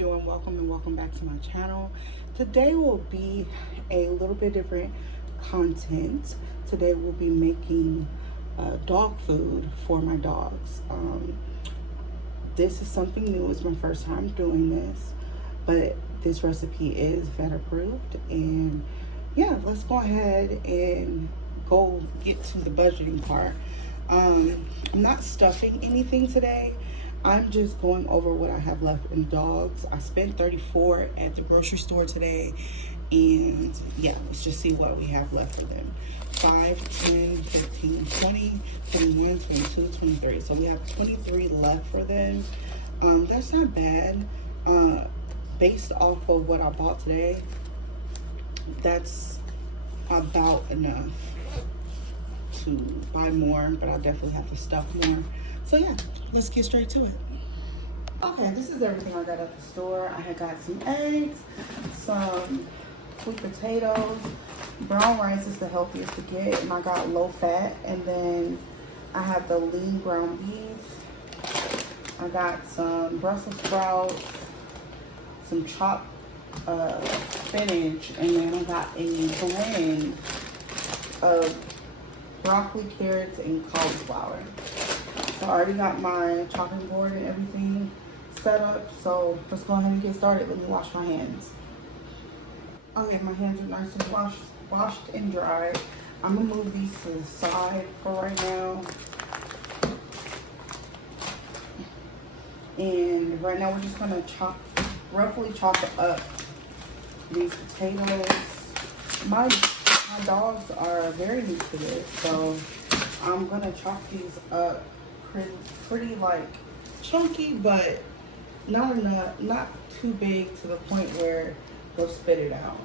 doing? Welcome and welcome back to my channel. Today will be a little bit different content. Today we'll be making dog food for my dogs. This is something new. It's my first time doing this, but this recipe is vet approved. And yeah, let's go ahead and go get to the budgeting part. I'm not stuffing anything today. I'm just going over what I have left in dogs. I spent $34 at the grocery store today, and yeah, let's just see what we have left for them. 5, 10, 15, 20, 21, 22, 23. So we have 23 left for them. That's not bad. Based off of what I bought today, that's about enough to buy more, but I definitely have to stuff more. So yeah, let's get straight to it. Okay, this is everything I got at the store. I had got some eggs, some sweet potatoes. Brown rice is the healthiest to get, and I got low fat. And then I have the lean ground beef. I got some Brussels sprouts, some chopped spinach, and then I got a blend of broccoli, carrots, and cauliflower. So I already got my chopping board and everything set up. So let's go ahead and get started. Let me wash my hands. Okay, my hands are nice and washed and dried. I'm gonna move these to the side for right now. And right now we're just gonna roughly chop up these potatoes. My dogs are very new to this, so I'm gonna chop these up pretty like chunky, but not enough, not too big to the point where they'll spit it out.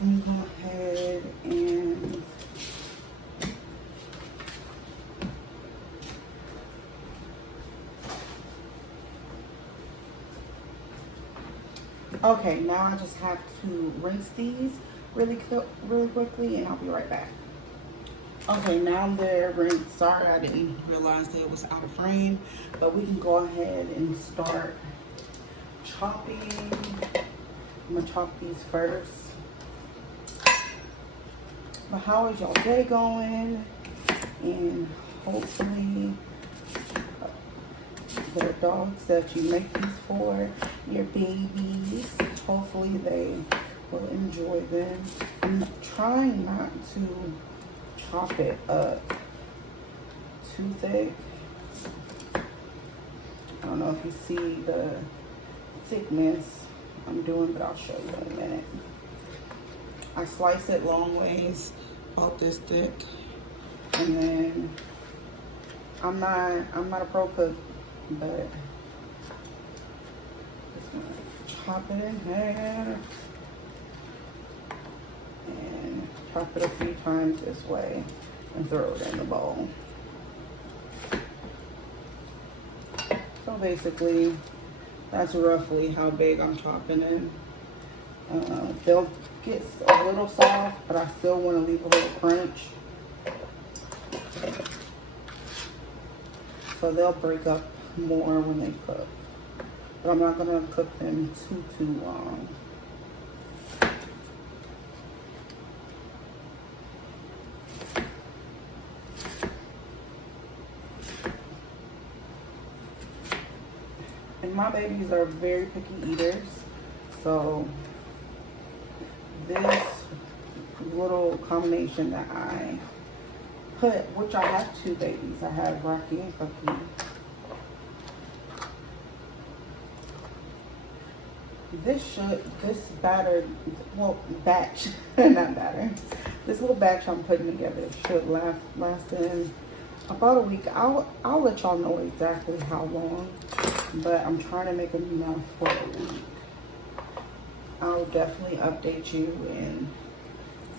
Let me go ahead and okay, now I just have to rinse these really quickly, and I'll be right back. Okay, now they're rinsed. Sorry, I didn't realize that it was out of frame, but we can go ahead and start chopping. I'm gonna chop these first. But how is y'all day going? And hopefully the dogs that you make these for, your babies, hopefully they will enjoy them. I'm trying not to chop it up too thick. I don't know if you see the thickness I'm doing, but I'll show you in a minute. I slice it long ways, about this thick, and then I'm not a pro cook, but just gonna chop it in half and chop it a few times this way and throw it in the bowl. So basically, that's roughly how big I'm chopping it. They'll get a little soft, but I still want to leave a little crunch. So they'll break up more when they cook. But I'm not going to cook them too long. And my babies are very picky eaters, so this little combination that I put, which I have two babies, I have Rocky and Cookie. This batch, not batter, this little batch I'm putting together should last in about a week. I'll let y'all know exactly how long, but I'm trying to make enough for a week. I'll definitely update you and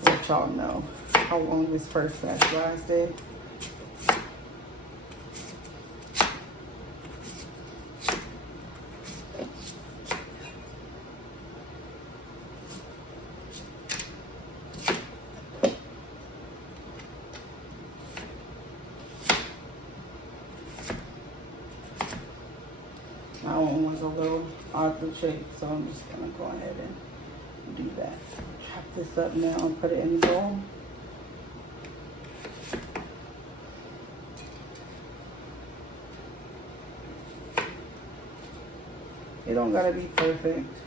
let y'all know how long this first batch lasted. phone was a little oddly shaped, so I'm just gonna go ahead and do that. Chop this up now and put it in the bowl. It don't gotta be perfect,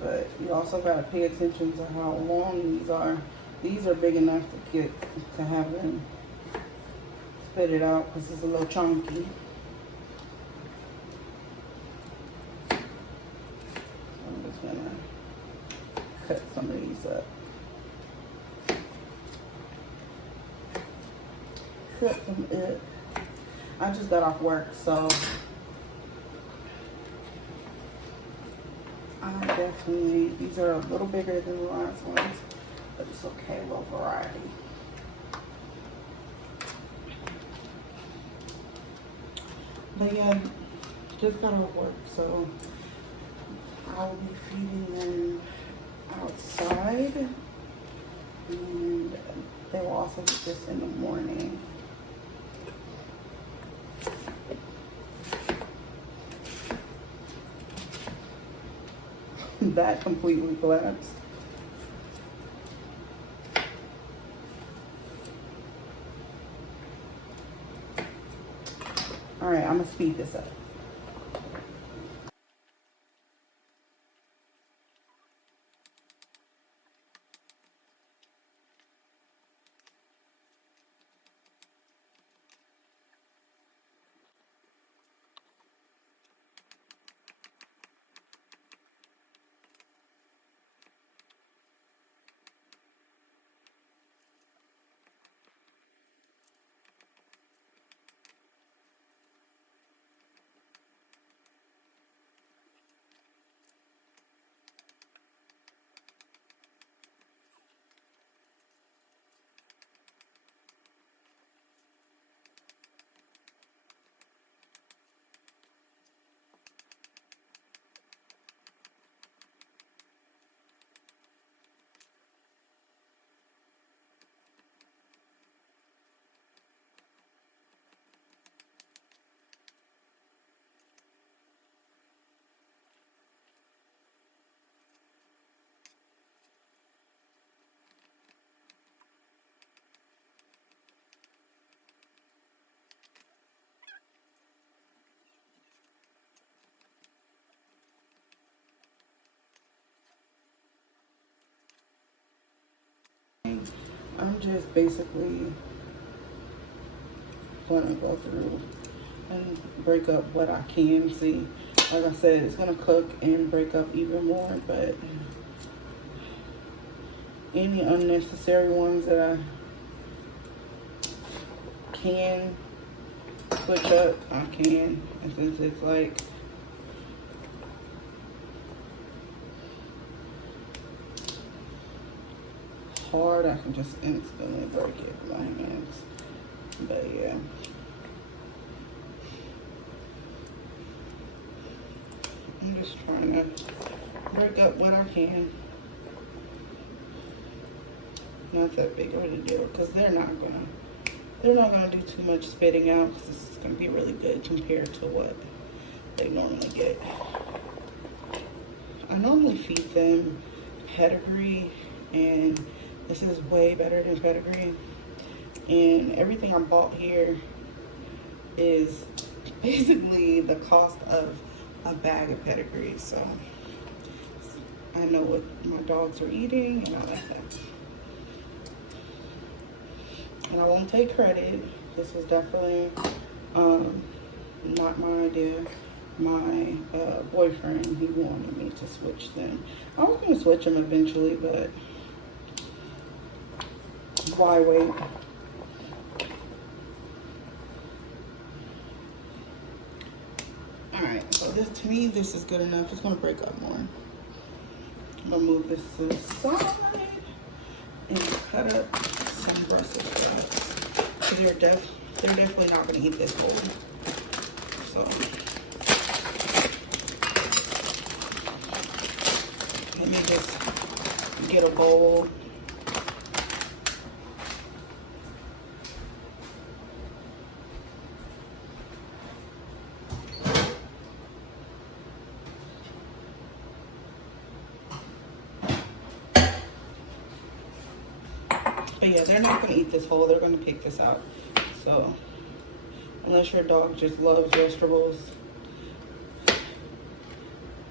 but you also gotta pay attention to how long these are. These are big enough to have them spit it out because it's a little chunky. So I'm just gonna cut some of these up. Cut them up. I just got off work, so I definitely, these are a little bigger than the last ones, but it's okay, a little variety. But yeah, just got off work, so I'll be feeding them outside, and they will also get this in the morning. That completely collapsed. All right, I'm gonna speed this up. I'm just basically gonna go through and break up what I can see. Like I said, it's gonna cook and break up even more, but any unnecessary ones that I can switch up, I can. And since it's like hard, I can just instantly break it with my hands. But yeah. I'm just trying to break up what I can. Not that big of a deal, because they're not gonna do too much spitting out, because this is gonna be really good compared to what they normally get. I normally feed them pedigree, and this is way better than pedigree. And everything I bought here is basically the cost of a bag of pedigree, so I know what my dogs are eating and all that stuff. And I won't take credit. This was definitely not my idea. My boyfriend, he wanted me to switch them. I was going to switch them eventually, but why wait? Alright, so this, to me, this is good enough. It's going to break up more. I'm going to move this to the side and cut up some Brussels sprouts. Because they're definitely not going to eat this whole. So let me just get a bowl. But yeah, they're not gonna eat this whole, they're gonna pick this out. So, unless your dog just loves vegetables,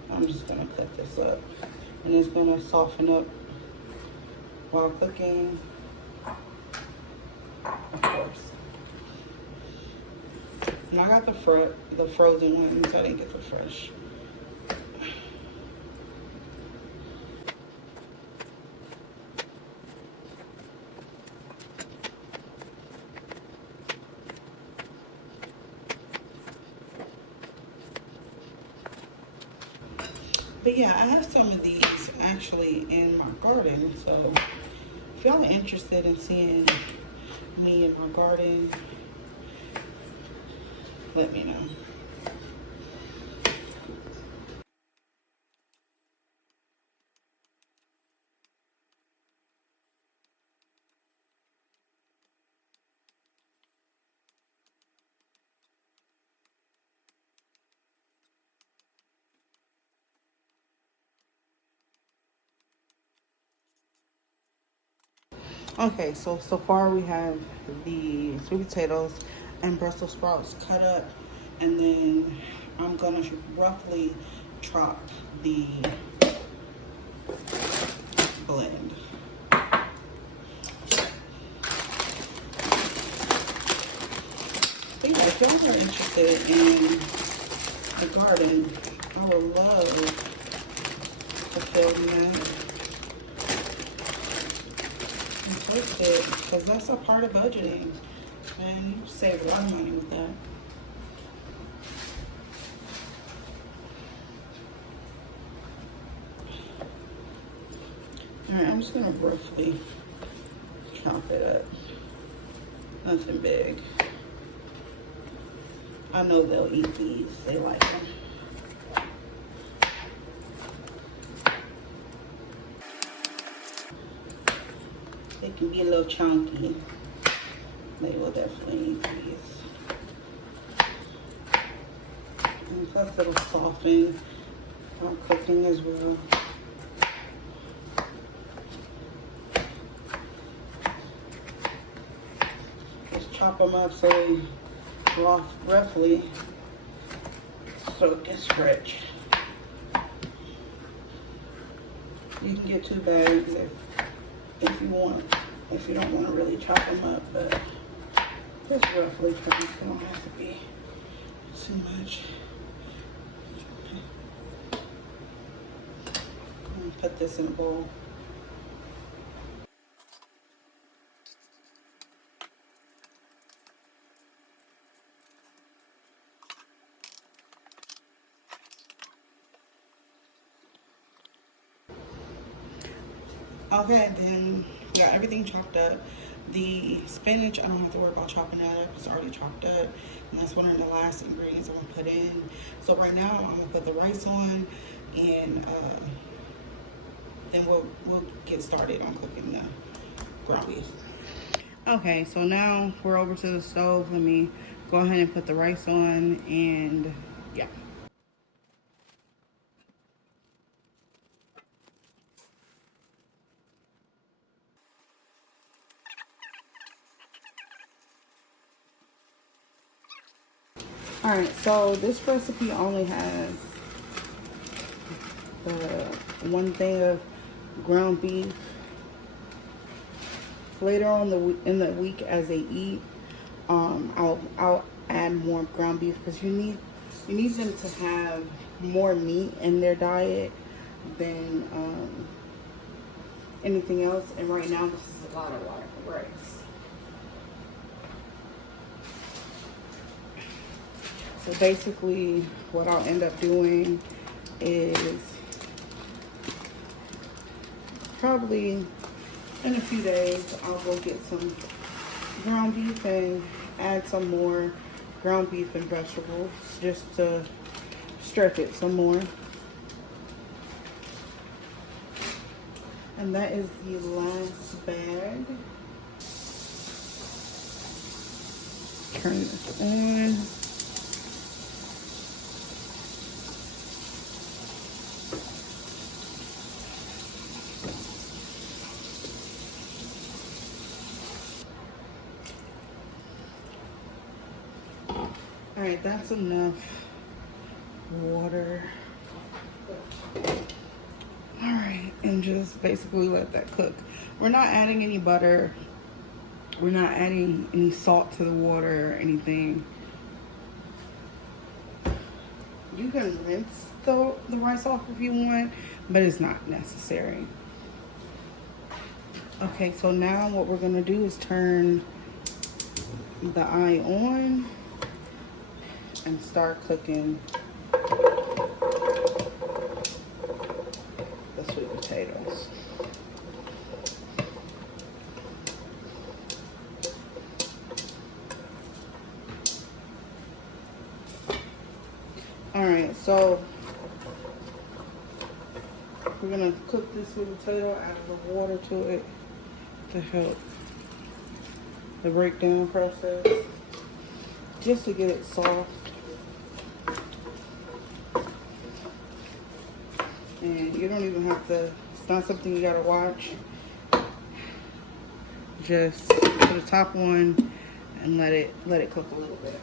I'm just gonna cut this up. And it's gonna soften up while cooking, of course. And I got the frozen ones, I didn't get the fresh. But yeah, I have some of these actually in my garden, so if y'all are interested in seeing me in my garden, let me know. Okay, so far we have the sweet potatoes and Brussels sprouts cut up, and then I'm gonna roughly chop the blend. But yeah, if y'all are interested in the garden, I would love to film that. Because that's a part of budgeting, and you save a lot of money with that. Alright, I'm just gonna roughly chop it up. Nothing big. I know they'll eat these, they like them. They can be a little chunky. They will definitely eat these. And plus it'll soften while cooking as well. Just chop them up so they roughly so it gets rich. You can get 2 bags if you want, if you don't want to really chop them up, but just roughly chop. It don't have to be too much. I'm gonna put this in a bowl. Okay, then we got everything chopped up. The spinach, I don't have to worry about chopping that up. It's already chopped up. And that's one of the last ingredients I'm gonna put in. So right now, I'm gonna put the rice on, and then we'll get started on cooking the ground beef. Okay, so now we're over to the stove. Let me go ahead and put the rice on, and yeah. All right, so this recipe only has one thing of ground beef. Later on in the week, as they eat, I'll add more ground beef, because you need them to have more meat in their diet than anything else. And right now, this is a lot of rice. So basically, what I'll end up doing is probably in a few days, I'll go get some ground beef and add some more ground beef and vegetables just to stretch it some more. And that is the last bag. Turn this on. All right, that's enough water. All right, and just basically let that cook. We're not adding any butter. We're not adding any salt to the water or anything. You can rinse the rice off if you want, but it's not necessary. Okay, so now what we're gonna do is turn the eye on and start cooking the sweet potatoes. All right, so we're gonna cook this sweet potato, add the water to it to help the breakdown process, just to get it soft. And you don't even have to, it's not something you gotta watch. Just put the top on and let it cook a little bit.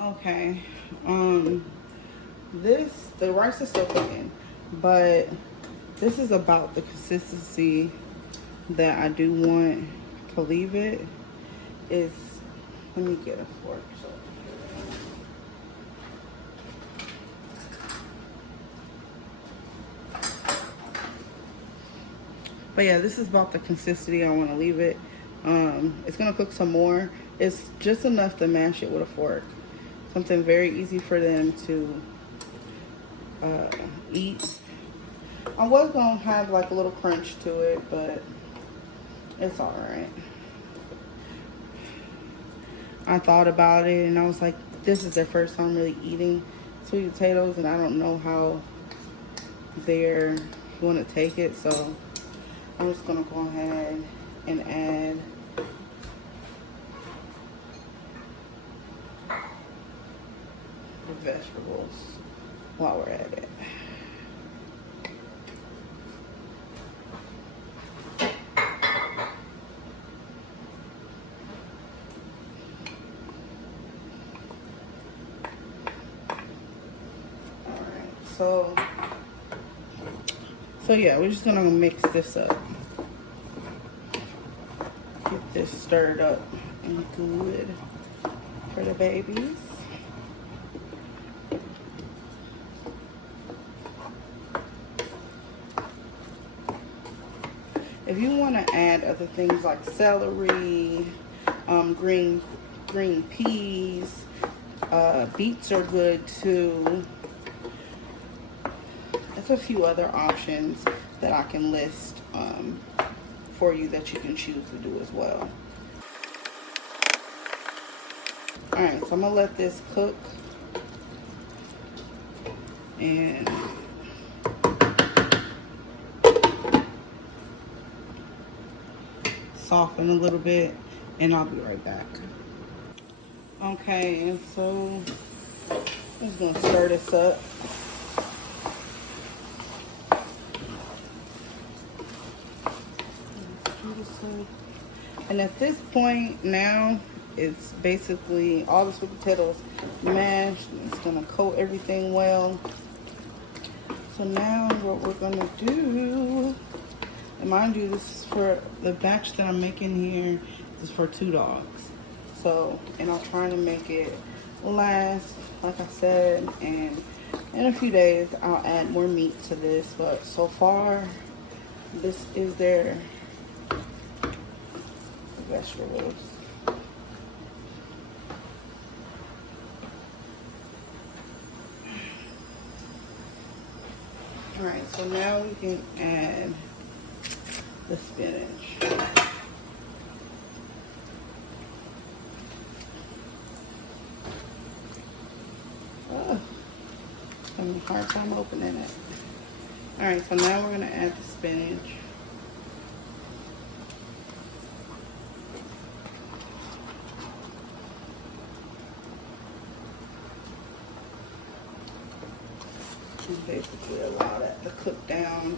Okay, the rice is still cooking, but this is about the consistency that I do want to leave it. Is, let me get a fork. But yeah, this is about the consistency I want to leave it. It's gonna cook some more. It's just enough to mash it with a fork. Something very easy for them to eat. I was gonna have like a little crunch to it, but it's all right. I thought about it and I was like, this is their first time really eating sweet potatoes, and I don't know how they're gonna take it, so I'm just gonna go ahead and add the vegetables while we're at it. So yeah, we're just gonna mix this up. Get this stirred up and good for the babies. If you want to add other things like celery, green peas, beets are good too. There's a few other options that I can list for you that you can choose to do as well. All right, so I'm gonna let this cook and soften a little bit, and I'll be right back. Okay, and so I'm just gonna stir this up. And at this point now, it's basically all the sweet potatoes mashed. It's gonna coat everything well. So now what we're gonna do, and mind you, this is for the batch that I'm making here. This is for 2 dogs. So, and I'm trying to make it last, like I said, and in a few days I'll add more meat to this. But so far, this is their vegetables. All right, so now we can add the spinach. Oh, having a hard time opening it. All right, so now we're gonna add the spinach. And basically allow that to cook down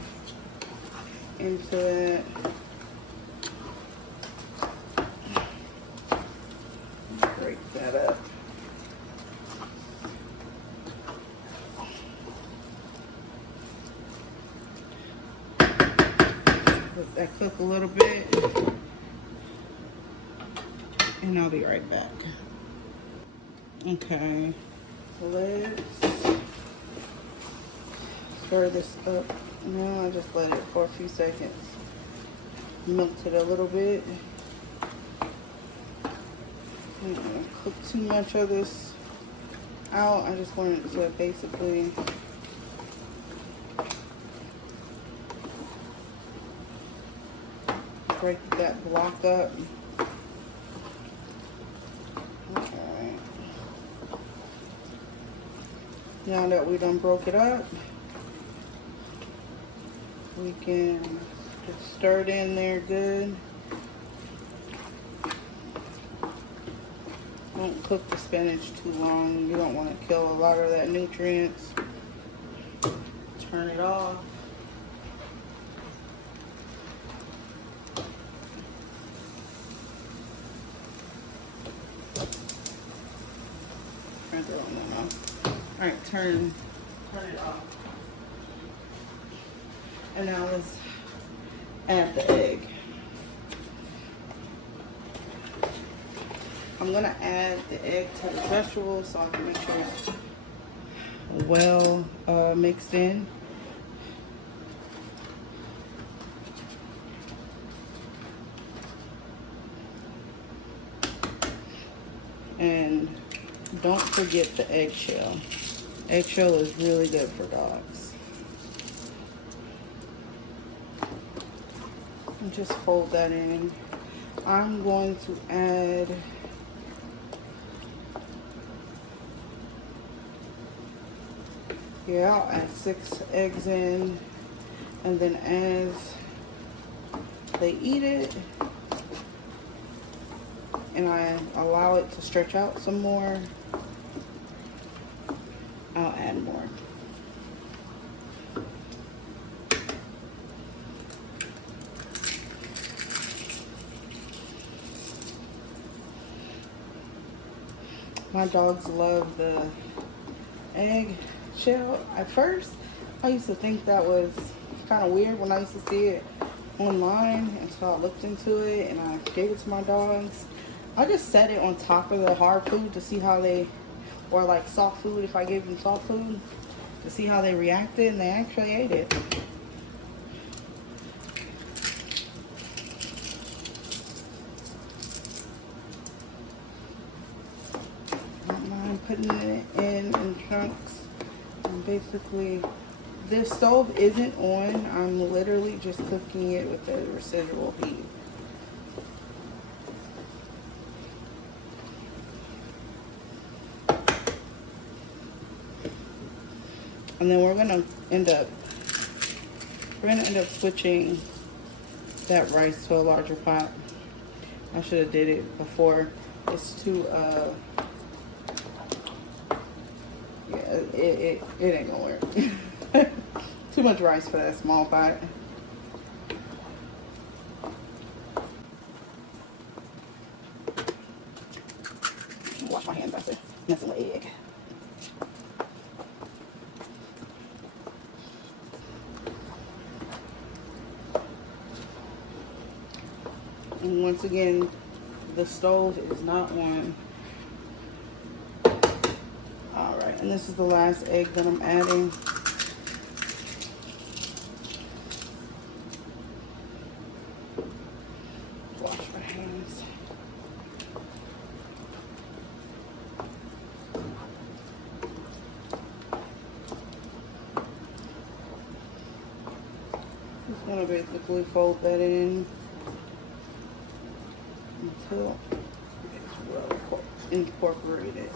into it. Break that up. Let that cook a little bit, and I'll be right back. Okay, let's stir this up. Now I just let it for a few seconds. Melt it a little bit. I'm not gonna cook too much of this out. I just want it to basically break that block up. Okay. Now that we done broke it up, we can just stir it in there good. Don't cook the spinach too long. You don't want to kill a lot of that nutrients. Turn it off. Alright, turn it off. And now let's add the egg. I'm gonna add the egg to the vegetables so I can make sure it's well mixed in. And don't forget the eggshell. Eggshell is really good for dogs. And just fold that in. I'm going to add I'll add 6 eggs in, and then as they eat it and I allow it to stretch out some more, I'll add more. My dogs love the egg shell. At first, I used to think that was kind of weird when I used to see it online, and so I looked into it and I gave it to my dogs. I just set it on top of the hard food to see how they, or like soft food, if I gave them soft food, to see how they reacted, and they actually ate it. I don't mind putting it in chunks. And basically, this stove isn't on. I'm literally just cooking it with the residual heat. And then we're gonna end up switching that rice to a larger pot. I should have did it before. It's too yeah, it ain't gonna work. Too much rice for that small pot. Wash my hands after messing with egg. And once again, the stove is not on. Alright, and this is the last egg that I'm adding. Wash my hands. Just want to basically fold that in until it's well incorporated.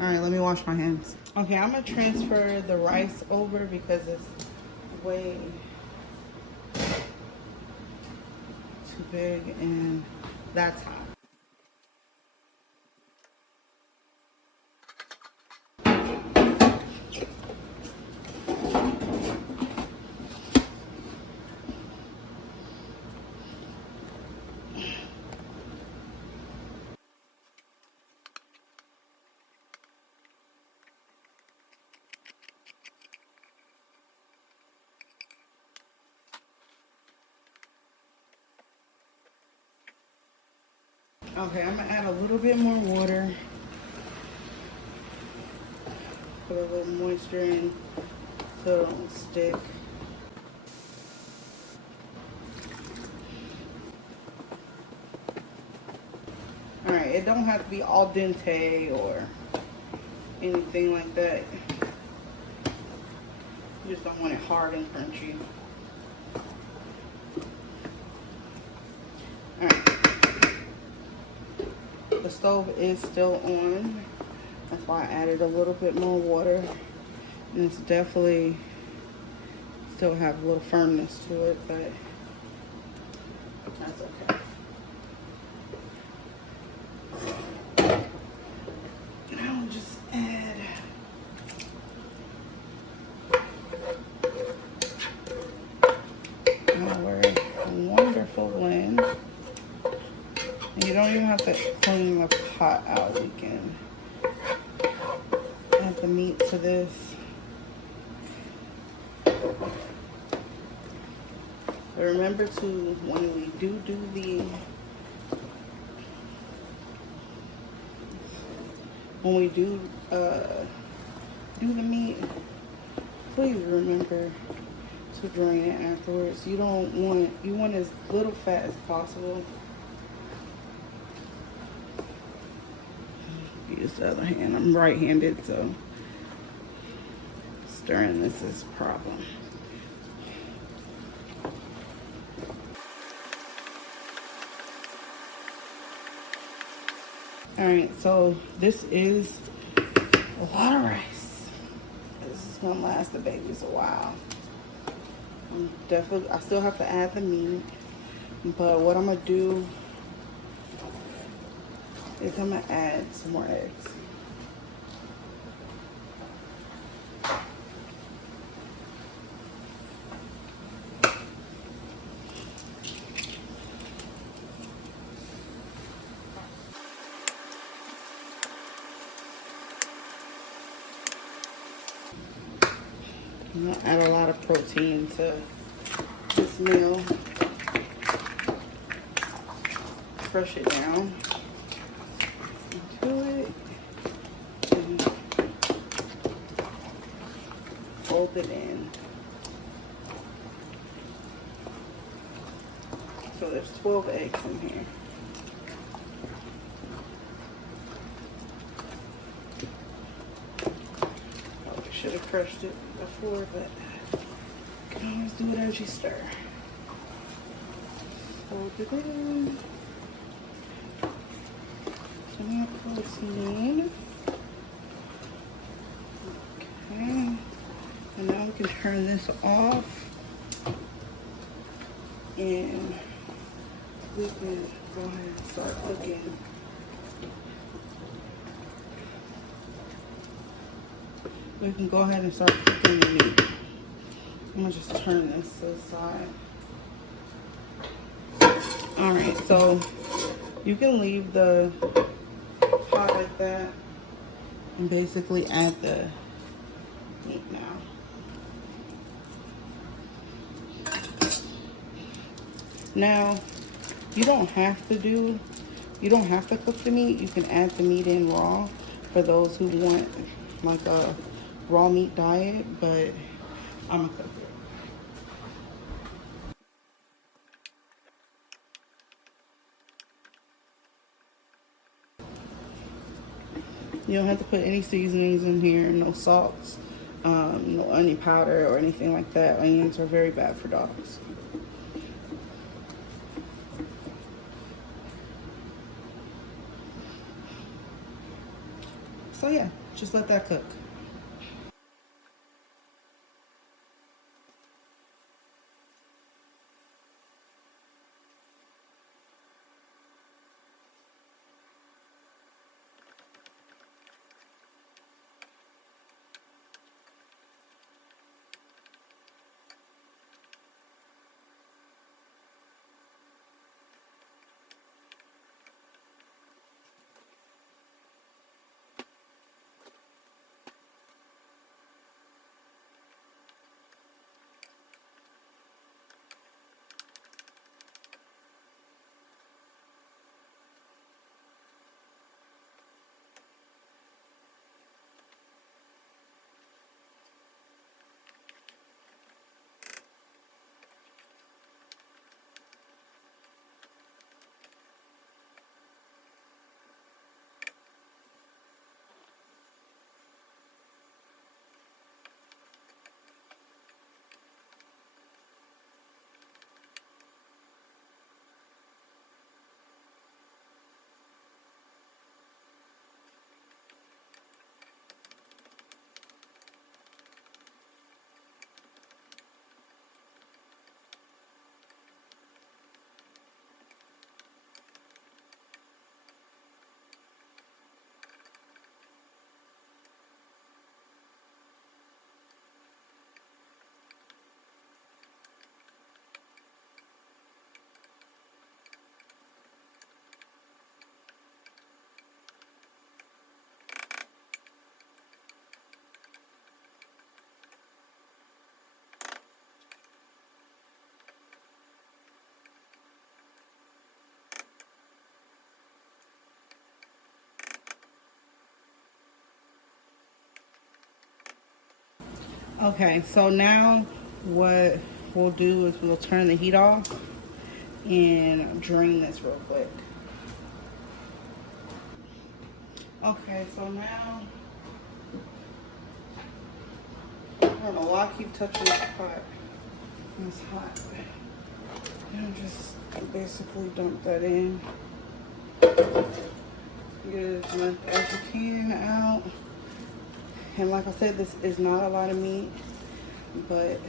Alright, let me wash my hands. Okay, I'm going to transfer the rice over because it's way too big and that's hot. Okay, I'm gonna add a little bit more water. Put a little moisture in so it don't stick. Alright, it don't have to be al dente or anything like that. You just don't want it hard and crunchy. Alright. The stove is still on. That's why I added a little bit more water. And it's definitely still have a little firmness to it, but that's okay. Now I'll just add our wonderful blend. And you don't even have to clean the pot out. You can add the meat to this. But remember to, when we do the meat, please remember to drain it afterwards. You want as little fat as possible. Use the other hand. I'm right-handed, so stirring this is a problem. Alright, so this is a lot of rice. This is gonna last the babies a while. I still have to add the meat, but what I'm gonna do is I'm gonna add some more eggs. I'm gonna add a lot of protein to this meal. Crush it down into it and fold it in. So there's 12 eggs in here. Probably should have crushed it before, but you can always do it as you stir. Fold it in. Some protein. Okay. And now we can turn this off. And we can go ahead and start cooking. We can go ahead and start cooking the meat. I'm gonna just turn this to the side. Alright, so you can leave the pot like that and basically add the meat now. Now, you don't have to cook the meat. You can add the meat in raw for those who want like a raw meat diet, but I'm gonna cook it. You don't have to put any seasonings in here, no salts, no onion powder or anything like that. Onions are very bad for dogs. So yeah, just let that cook. Okay, so now what we'll do is we'll turn the heat off and drain this real quick. Okay, so now, I don't know why I keep touching this pot. It's hot. And just basically dump that in. Get as much as you can out. And like I said, this is not a lot of meat, but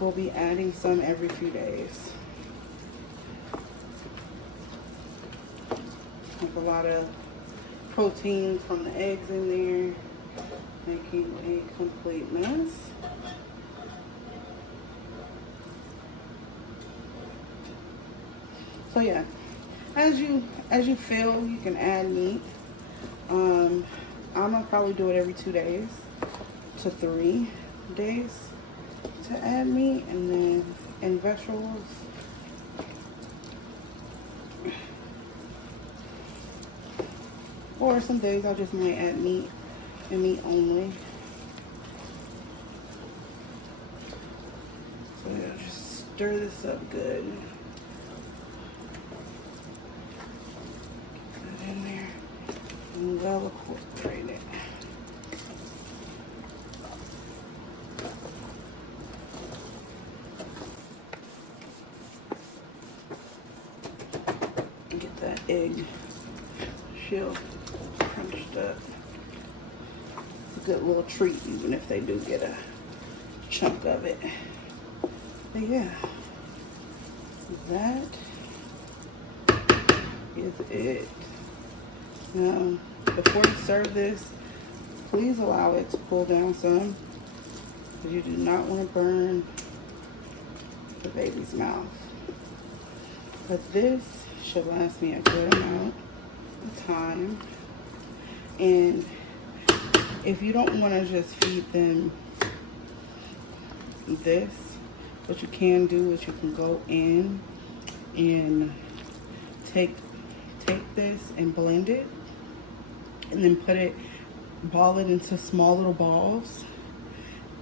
we'll be adding some every few days. Like a lot of protein from the eggs in there, making a complete mess. So yeah, as you feel, you can add meat. I'm gonna probably do it every 2 days to 3 days to add meat, and then in vegetables. Or some days I just might add meat and meat only. So yeah, just stir this up good. Put it in there and well incorporate it. Get that egg shell crunched up. It's a good little treat, even if they do get a chunk of it. But yeah, that is it. Now, before you serve this, please allow it to cool down some, because you do not want to burn the baby's mouth. But this should last me a good amount of time. And if you don't want to just feed them this, what you can do is you can go in and take this and blend it, and then ball it into small little balls,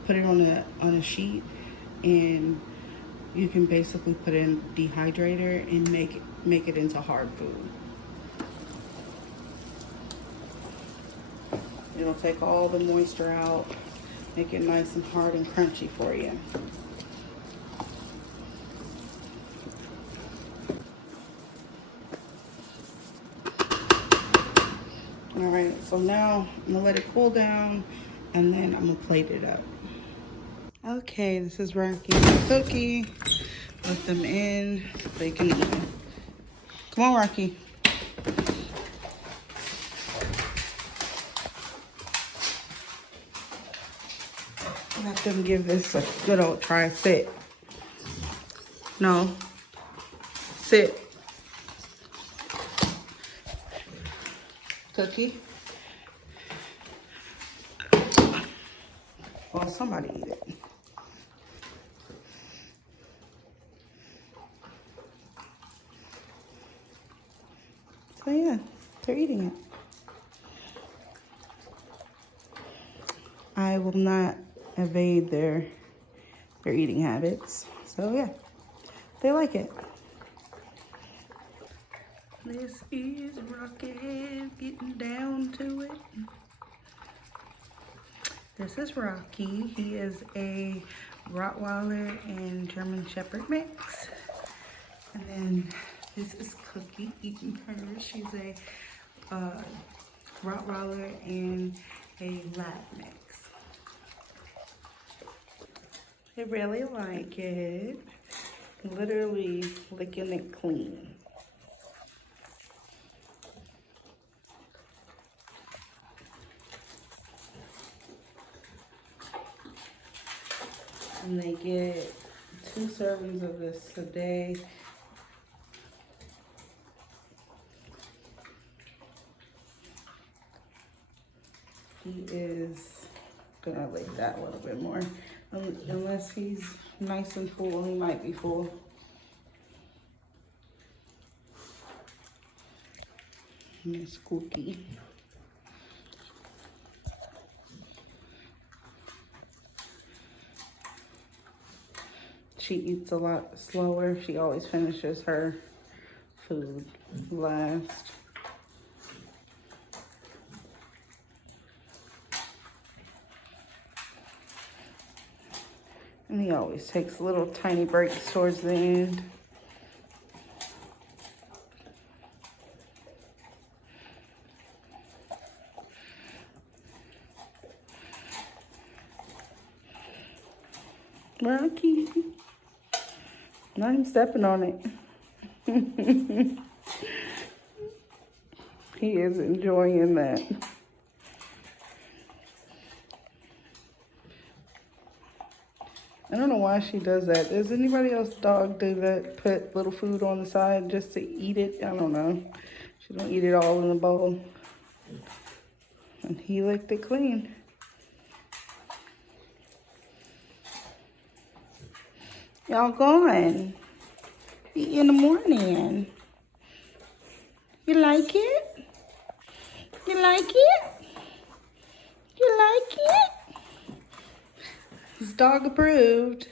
put it on a sheet, and you can basically put it in a dehydrator and make it into hard food. It'll take all the moisture out, make it nice and hard and crunchy for you. All right, so now I'm gonna let it cool down, and then I'm gonna plate it up. Okay, this is Rocky and Cookie. Let them in so they can eat. Come on, Rocky. Let them give this a good old try. Sit. No. Sit. Cookie. Well, somebody eat it. So yeah, they're eating it. I will not evade their eating habits. So yeah, they like it. This is Rocky getting down to it. This is Rocky. He is a Rottweiler and German Shepherd mix. And then this is Cookie eating hers. She's a Rottweiler and a Lab mix. They really like it. Literally licking it clean. And they get 2 servings of this a day. He is gonna lick that a little bit more. Unless he's nice and full, he might be full. Miss Cookie. she eats a lot slower. She always finishes her food last. And he always takes little tiny breaks towards the end. Rocky. Not even stepping on it. He is enjoying that. I don't know why she does that. Does anybody else dog do that? Put little food on the side just to eat it? I don't know. She don't eat it all in the bowl. And he licked it clean. Y'all going? Eat in the morning. You like it? You like it? You like it? It's dog approved.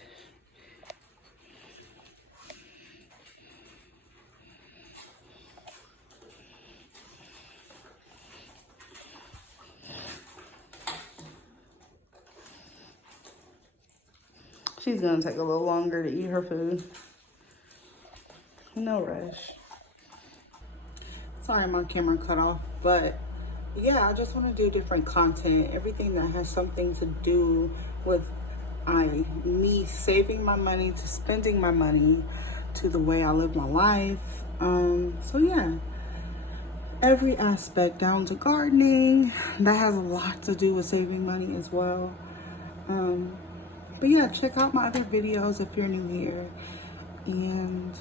She's gonna take a little longer to eat her food. No rush. Sorry my camera cut off, but yeah, I just want to do different content. Everything that has something to do with me saving my money, to spending my money, to the way I live my life. So yeah, every aspect down to gardening, that has a lot to do with saving money as well. But yeah, check out my other videos if you're new here. And